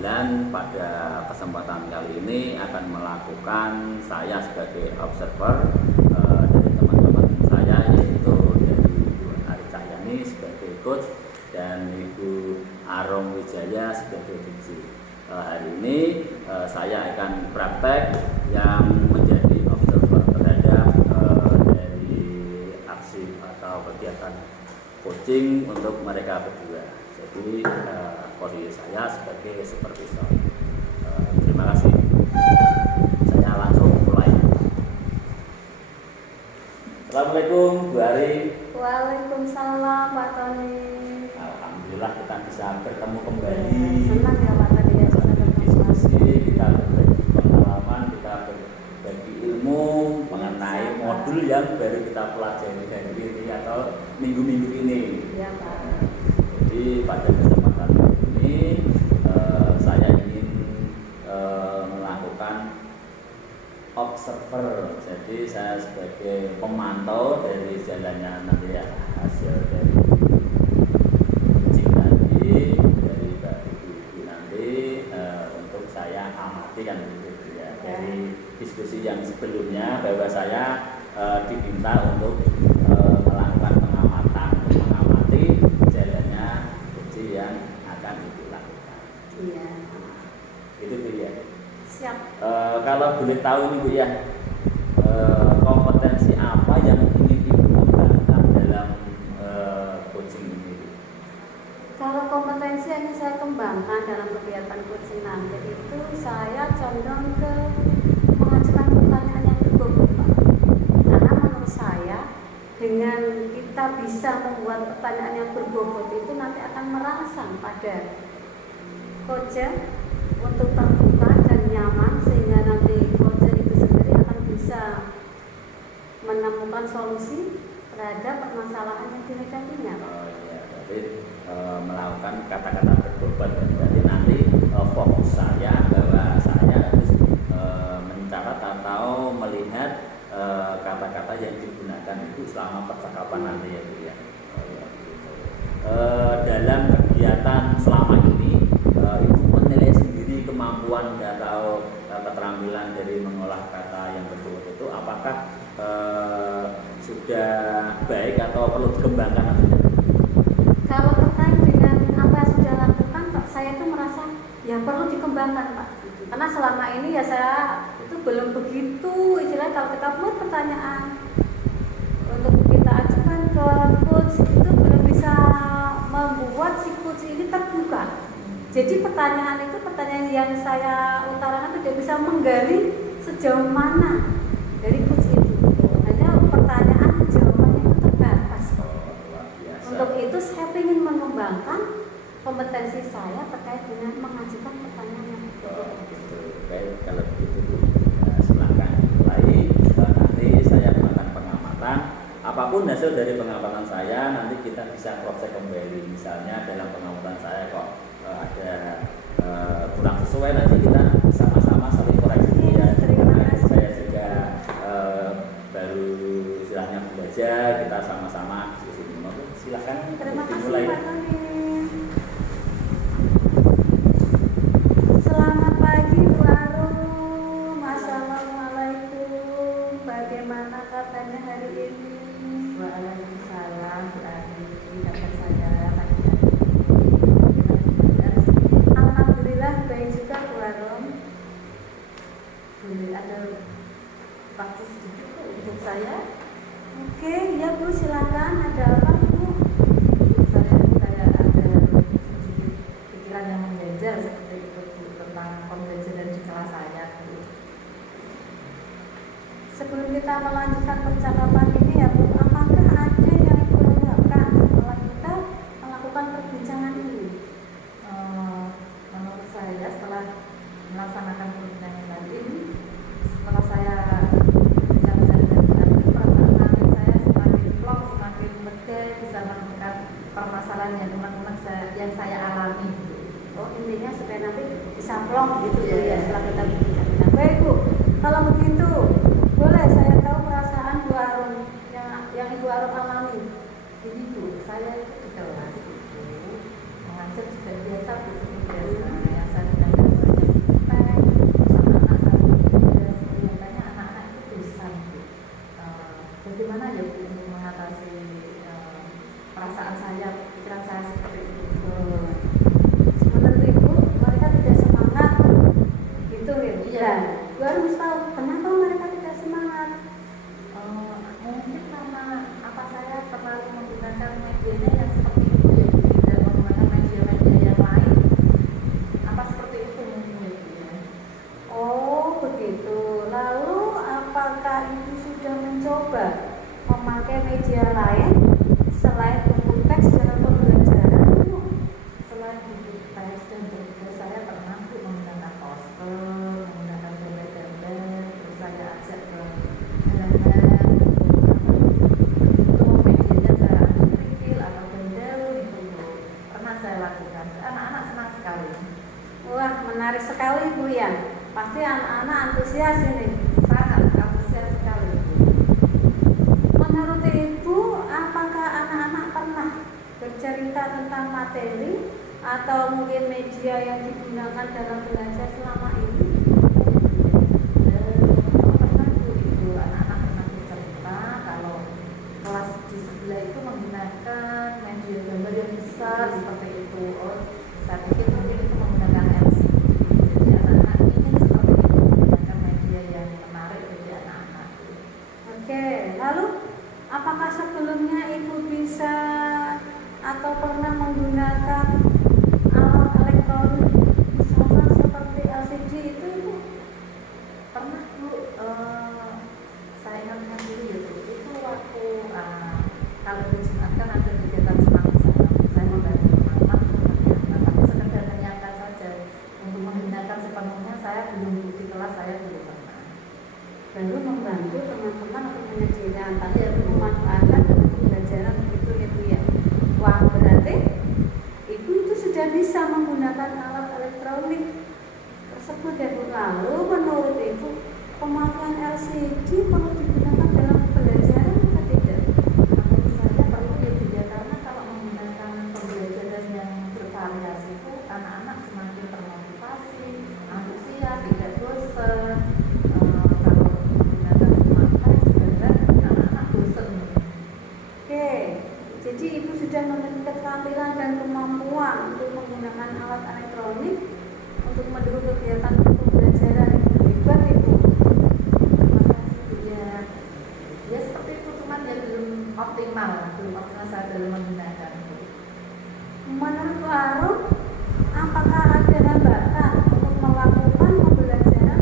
pada kesempatan kali ini akan melakukan saya sebagai observer dari teman-teman saya, yaitu dari Ibu Ari Cahyani sebagai coach dan Ibu Arong Wijaya sebagai DJ. Hari ini saya akan praktek yang menjadi observer terhadap dari aksi atau kegiatan coaching untuk mereka berdua. Jadi posisi saya sebagai supervisor. Terima kasih. Saya langsung mulai. Assalamualaikum Bu Ari. Waalaikumsalam Pak Tony. Alhamdulillah kita bisa bertemu kembali. Senang ya Pak Tony ya, bisa diskusi, kita berbagi pengalaman, kita berbagi ilmu mengenai modul yang baru kita pelajari hari ini atau minggu-minggu ini. Ya Pak. Jadi pada kesempatan ini saya ingin melakukan observer. Jadi saya sebagai pemantau dari jalannya nanti ya, hasil dari coaching nanti dari Mbak Ibu nanti untuk saya amati kan gitu ya. Dari diskusi yang sebelumnya bahwa saya diminta untuk melakukan pengamatan, mengamati jalannya coaching yang akan Ibu lakukan. Iya. Itu Bu ya. Siap. Kalau boleh tahu nih Bu ya, kompetensi apa yang ingin Ibu kembangkan dalam coaching ini? Kalau kompetensi yang ingin saya kembangkan dalam kegiatan coaching nanti itu saya condong ke mengajukan pertanyaan yang berbobot Pak. Karena menurut saya dengan kita bisa membuat pertanyaan yang berbobot itu nanti akan merangsang pada coacher untuk terbuka dan nyaman, sehingga nanti coacher itu sendiri akan bisa menemukan solusi terhadap permasalahan yang dihadapinya. Oh iya, berarti melakukan kata-kata berbobot. Berarti nanti fokus saya bahwa saya harus mencatat atau melihat kata-kata yang digunakan itu selama percakapan nanti ya Bu ya. Oh, iya, gitu. Dalam kegiatan selama ini Ibu menilai sendiri kemampuan atau keterampilan dari mengolah kata yang berbobot itu apakah sudah baik atau perlu dikembangkan? Kalau terkait dengan apa yang sudah lakukan Pak, saya itu merasa ya perlu dikembangkan Pak. Karena selama ini ya saya itu belum begitu, istilahnya kalau kita buat pertanyaan untuk kita ajukan ke coach itu belum bisa membuat si coach ini terbuka. Jadi pertanyaan itu pertanyaan yang saya utarakan tidak bisa menggali sejauh mana dari coach itu. Hanya pertanyaan jawabannya itu terbatas. Untuk itu saya ingin mengembangkan kompetensi saya terkait dengan mengajukan pertanyaan yang Gitu. Baik, kalau begitu Bu, silakan mulai. Nanti saya melakukan pengamatan. Apapun hasil dari pengamatan saya, nanti kita bisa cross check kembali. Misalnya dalam pengamatan saya kok ada kurang sesuai, nanti kita sama-sama saling koreksi ya. Saya juga baru istilahnya belajar, kita sama-sama diskusi. Silakan. Terima kasih dimulai. Pak Tony. Selamat pagi Bu Arum. Assalamualaikum. Bagaimana kabarnya hari ini? Waalaikumsalam Bu Ari. Kabar saya pagi Alhamdulillah baik juga Bu Arum. boleh ada waktu sedikit untuk saya. Oke, ya Bu, silakan. Ada apa Bu? Saya ada sedikit pikiran yang mengejar seperti itu Bu, tentang pembelajaran di kelas saya Bu. Sebelum kita melanjutkan percakapan ini ya Bu, apakah ada yang Ibu harapkan setelah kita melakukan perbincangan ini? Menurut saya setelah melaksanakan perbincangan tadi ini, setelah saya bicara-bicara dengan Bu Ari, perasaan hati saya semakin plong, semakin lega, bisa menemukan permasalahan yang teman-teman yang saya alami. Oh, intinya supaya nanti bisa plong gitu Bu Iya. ya setelah kita berbincang. Baik Bu, kalau begitu boleh saya tahu perasaan Bu Arum yang Ibu Arum alami? Jadi Bu, saya itu di kelas itu mengajar sudah biasa Bu, seperti biasa yang saya menarik sekali Bu ya. Pasti anak-anak antusias ini. Sangat antusias sekali. Menurut Ibu, apakah anak-anak pernah bercerita tentang materi atau mungkin media yang digunakan dalam belajar selama ini? Pernah itu anak-anak pernah bercerita kalau kelas di sebelah itu menggunakan media gambar yang besar seperti itu. Oh, saya pikir mungkin itu menggunakan LCD. Jadi anak-anak ingin seperti itu menggunakan media yang menarik bagi anak-anak. Oke, lalu apakah sebelumnya Ibu bisa atau pernah menggunakan alat elektronik misalkan seperti LCD itu Ibu? Pernah Bu, saya ingatkan dulu ya Bu, itu waktu kalau di Jumat kan ada kegiatan semangat saya membantu teman-teman untuk menyiapkan, tapi sekedar menyiapkan saja. Untuk menggunakan sepenuhnya saya belum di kelas, saya belum pernah. Baru membantu teman-teman untuk menyediakan tadi ya memanfaatkan dalam pembelajaran begitu ya Bu ya. Wah, berarti Ibu itu sudah bisa menggunakan alat elektronik tersebut ya Bu. Lalu menurut Ibu pemakaian LCD perlu digunakan dalam pembelajaran atau tidak? Menurut saya perlu ya Bu ya, karena kalau menggunakan pembelajaran yang bervariasi itu anak-anak semakin termotivasi, antusias, tidak bosan. Kalau menggunakan pemakai sebenarnya anak-anak bosan. Oke, jadi Ibu sudah memiliki keterampilan dan kemampuan untuk menggunakan alat elektronik untuk mendukung kegiatan pembelajaran. Hebat Ibu. Terima kasih Bu ya. Ya seperti itu, cuman ya belum optimal saya dalam menggunakan. Menurut Bu Arum, apakah ada hambatan untuk melakukan pembelajaran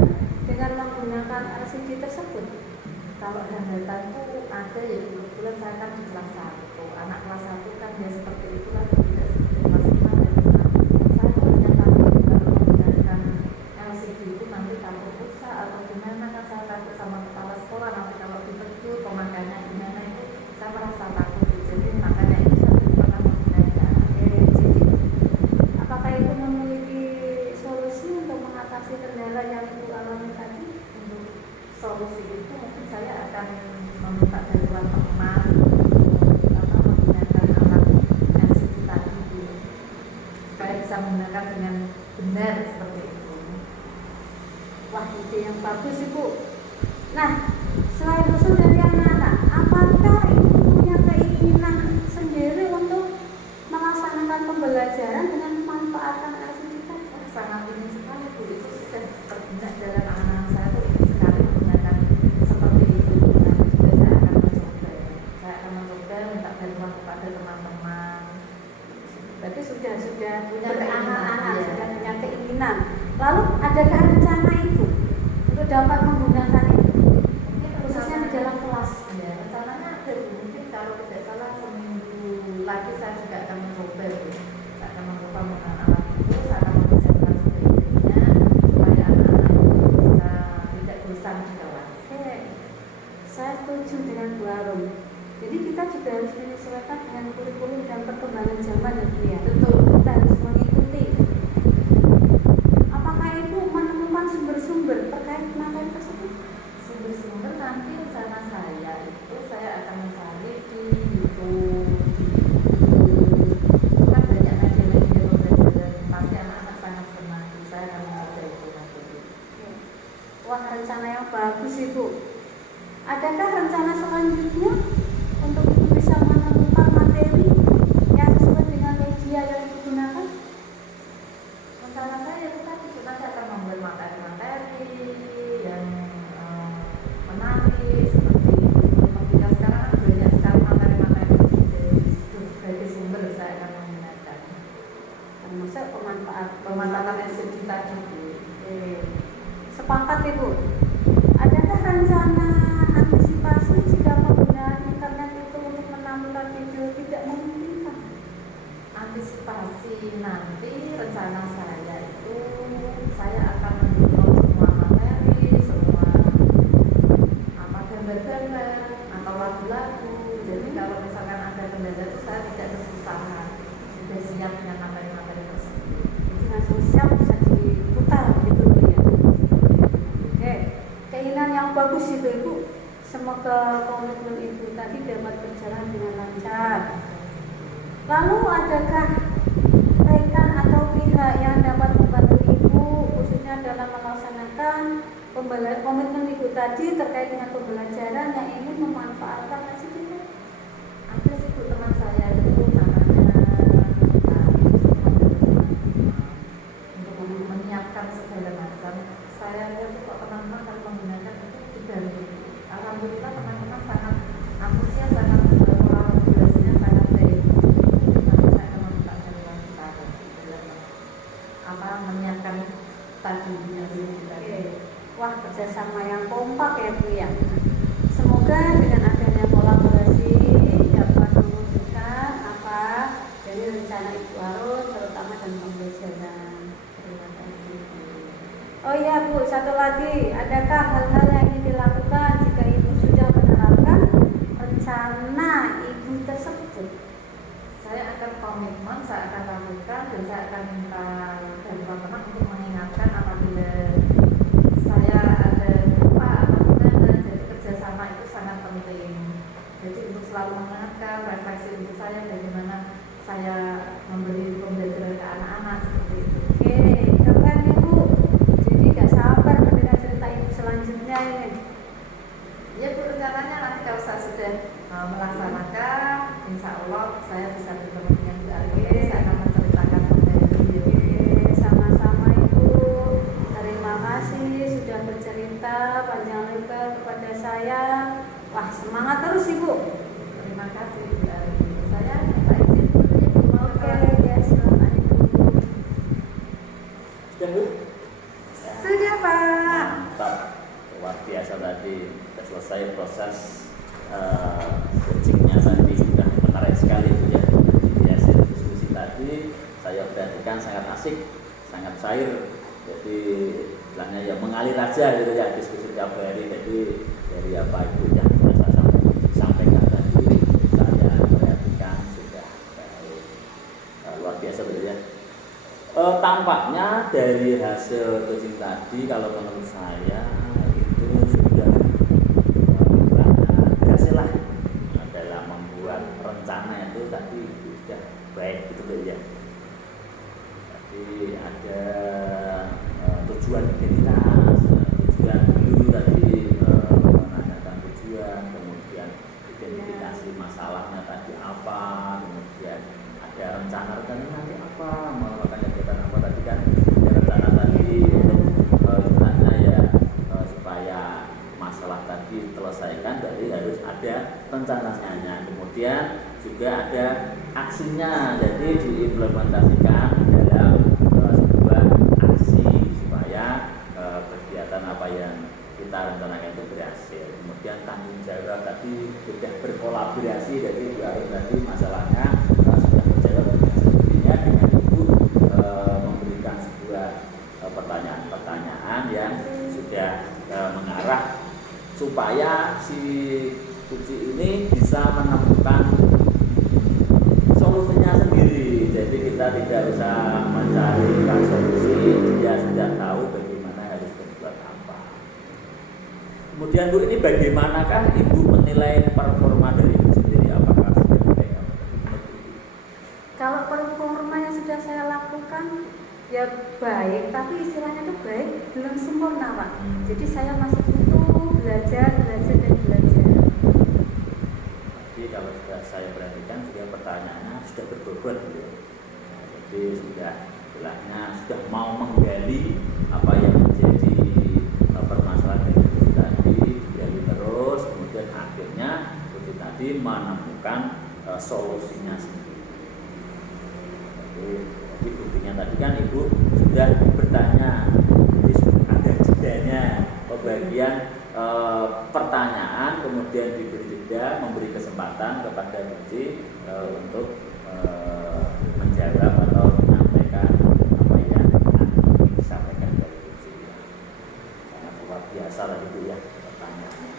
dengan menggunakan LCD tersebut? Kalau hambatanku ada ya, kebetulan saya kan di kelas 1. Anak kelas 1 kan ya seperti itulah, tidak seperti kelas 5 dan 6. Saya tuh hanya takut kalau menggunakan LCD itu nanti takut rusak atau gimana, kan saya takut sama kepala sekolah nanti kalau ditegur pemakaiannya gimana, itu saya merasa takut. Jadi makanya itu saya belum pernah menggunakan. Jadi apakah Ibu memiliki solusi untuk mengatasi kendala yang Ibu alami tadi? Untuk solusi itu mungkin saya akan meminta bantuan teman menggunakan alat LCD tadi supaya bisa menggunakan dengan benar seperti itu. Wah, ide yang bagus Ibu. Nah, selain usul dari anak-anak, apakah Ibu punya keinginan sendiri untuk melaksanakan pembelajaran dengan memanfaatkan LCD tadi? Sangat ingin sekali Bu, itu sudah terbenak dalam anak saya tuh ingin sekali menggunakan seperti itu. Nanti juga saya akan mencoba minta bantuan kepada teman-teman. Berarti sudah Punya beranak-anak, keinginan, iya. sudah punya keinginan. Lalu adakah rencana Ibu untuk dapat menggunakan itu, Mungkin khususnya di dalam kelas? ya, rencananya ada Bu. Mungkin kalau tidak salah seminggu lagi saya juga akan mencoba Bu. Saya akan mencoba menggunakan alat itu, saya akan mempersiapkan sebelumnya supaya anak-anak itu bisa tidak bosan di kelas. Oke, saya setuju dengan Bu Arum. Jadi kita juga harus menyesuaikan dengan kurikulum dan perkembangan zaman ya Bu ya. Betul. Kita harus mengikuti. Apakah Ibu menemukan sumber-sumber terkait materi tersebut? Sumber-sumber nanti rencana saya itu saya akan mencari di YouTube, kan banyak media-media pembelajaran, pasti anak-anak sangat senang. Saya akan mencoba itu nanti. Wah, rencana yang bagus Ibu. Adakah rencana selanjutnya untuk Ibu bisa menemukan materi yang sesuai dengan media yang Ibu gunakan? Rencana saya itu tadi nanti akan membuat materi-materi yang menarik seperti ketika sekarang kan banyak sekali materi-materi dari berbagai sumber saya akan menggunakan. Termasuk Pemanfaatan LCD tadi. Sepakat Ibu. Adakah rencana antisipasi jika penggunaan internet itu untuk menampilkan video tidak memungkinkan? Antisipasi nanti rencana saya itu saya akan mendownload semua materi, semua gambar-gambar atau lagu-lagu. Jadi kalau misalkan ada kendala itu saya tidak kesusahan, sudah siap dengan materi-materi tersebut. Jadi langsung siap bisa diputar bagus itu Ibu. Semoga komitmen Ibu tadi dapat berjalan dengan lancar. Lalu adakah rekan atau pihak yang dapat membantu Ibu khususnya dalam melaksanakan komitmen Ibu tadi terkait dengan pembelajaran yang ingin memanfaatkan hasil itu? Ada sih Bu, teman saya itu namanya untuk menyiapkan segala macam. Saya lihat kok teman-teman kalau menggunakan itu dibantu. Alhamdulillah teman-teman sangat antusias, sangat kolaborasinya sangat baik. Nanti saya akan meminta bantuan kita dalam menyiapkan tadi yang tadi. Wah, kerjasama yang kompak ya Bu ya. Semoga dengan adanya kolaborasi dapat mewujudkan apa dari rencana Ibu Harun terutama dalam pembelajaran. Terima kasih Bu. Oh iya Bu, satu lagi, adakah hal-hal yang ingin dilakukan jika Ibu sudah menerapkan rencana Ibu tersebut? Saya akan komitmen, saya akan lakukan dan saya akan minta bantuan teman untuk mengingatkan apabila saya ada lupa atau gimana. Jadi kerjasama itu sangat penting. Jadi untuk selalu mengingatkan refleksi untuk saya bagaimana saya memberi pembelajaran ke anak-anak seperti itu. Oke, keren Ibu. Jadi gak sabar mendengar cerita Ibu selanjutnya ini. Ya Bu, rencananya nanti kalau saya sudah melaksanakan, insya Allah saya bisa bertemu dengan Bu Arifin. Saya akan menceritakan kembali. Sama-sama Ibu. Terima kasih sudah bercerita panjang lebar kepada saya. Wah, semangat terus Ibu. Terima kasih Bu Arifin. Saya minta izin dulu ya Bu. Oke, ya silakan Ibu. Sudah Bu? Sudah Pak. Mantap, luar biasa tadi. Sudah selesai proses coachingnya tadi, sudah menarik sekali Bu ya. Di hasil diskusi tadi saya perhatikan sangat asik, sangat cair. Jadi istilahnya ya mengalir aja gitu ya, diskusi tiap hari. Jadi dari apa itu yang sudah saya sampaikan tadi, saya perhatikan sudah baik. Luar biasa betul ya. Tampaknya dari hasil coaching tadi, kalau menurut saya itu sudah berhasil lah dalam membuat rencana itu tadi sudah baik gitu ya. Jadi ada tujuan identitas, tujuan dulu tadi, menanyakan tujuan, kemudian identifikasi masalahnya tadi apa, kemudian ada rencana nanti apa, melakukan kegiatan apa tadi kan, ada rencana tadi untuk istilahnya ya supaya masalah tadi terselesaikan, berarti harus ada rencananya, kemudian juga ada aksinya, jadi diimplementasikan dalam sebuah aksi supaya kegiatan apa yang kita rencanakan itu berhasil. Kemudian tanggung jawab tadi sudah berkolaborasi, jadi Bu Arifin tadi masalahnya sudah berjawab dengan sendirinya dengan Ibu memberikan sebuah pertanyaan-pertanyaan yang sudah mengarah supaya si Kuci ini bisa menemukan solusinya sendiri. Jadi kita tidak usah mencari solusi, dia sudah tahu bagaimana harus berbuat apa. Kemudian Bu, ini bagaimanakah Ibu menilai performa dari Ibu sendiri? Apakah sudah baik? Kalau performa yang sudah saya lakukan ya baik, tapi istilahnya itu baik belum sempurna Pak. Jadi saya masih butuh belajar dan belajar. Jadi kalau sudah saya perhatikan juga pertanyaannya sudah berbobot gitu. Jadi sudah istilahnya sudah mau menggali apa yang menjadi permasalahan dari Ibu tadi, digali terus, kemudian akhirnya Ibu tadi menemukan solusinya sendiri. Jadi buktinya tadi kan Ibu sudah bertanya, jadi sudah ada jedanya, pembagian pertanyaan, kemudian diberi jeda, memberi kesempatan kepada Kuci untuk menjawab atau menyampaikan apa yang ingin disampaikan dari Kuci. Sangat luar biasa tadi Bu ya pertanyaannya.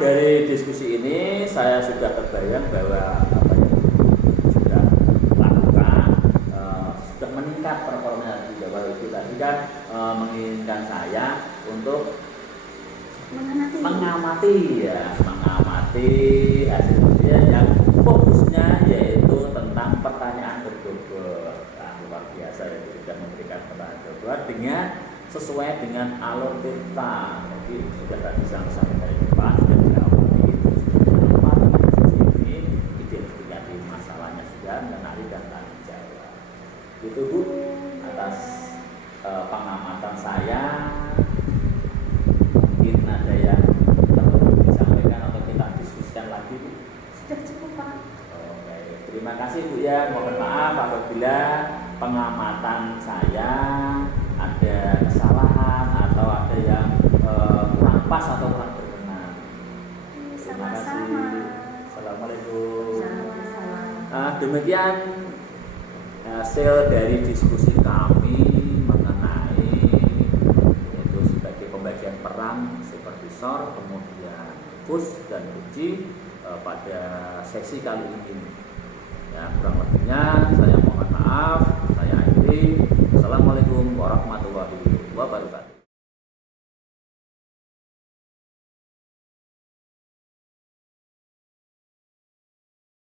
Dari diskusi ini saya sudah terbayang bahwa apa yang sudah lakukan sudah meningkat performanya di Jawa. Itu tadi kan menginginkan saya untuk mengamati hasil ujian yang fokusnya yaitu tentang pertanyaan berbobot. Nah, luar biasa ya, sudah memberikan pertanyaan berbobot dengan sesuai dengan alur kita. Jadi sudah tadi sama-sama dari depan sudah diawali ini identifikasi masalahnya sudah mengenali dan tanggung jawab. Itu Bu atas pengamatan saya. Mungkin ada yang perlu disampaikan atau kita diskusikan lagi Bu? Sudah cukup Pak. Oke, terima kasih Bu ya. Mohon maaf apabila pengamatan saya ada kesalahan atau ada yang kurang pas atau kurang berkenan. Terima kasih. Sama-sama. Assalamualaikum. Sama-sama. Demikian hasil dari diskusi kami mengenai yaitu sebagai pembagian peran supervisor, kemudian coach dan uji pada sesi kali ini. Ya, kurang lebihnya saya mohon maaf. Saya akhiri. Assalamualaikum warahmatullahi wabarakatuh.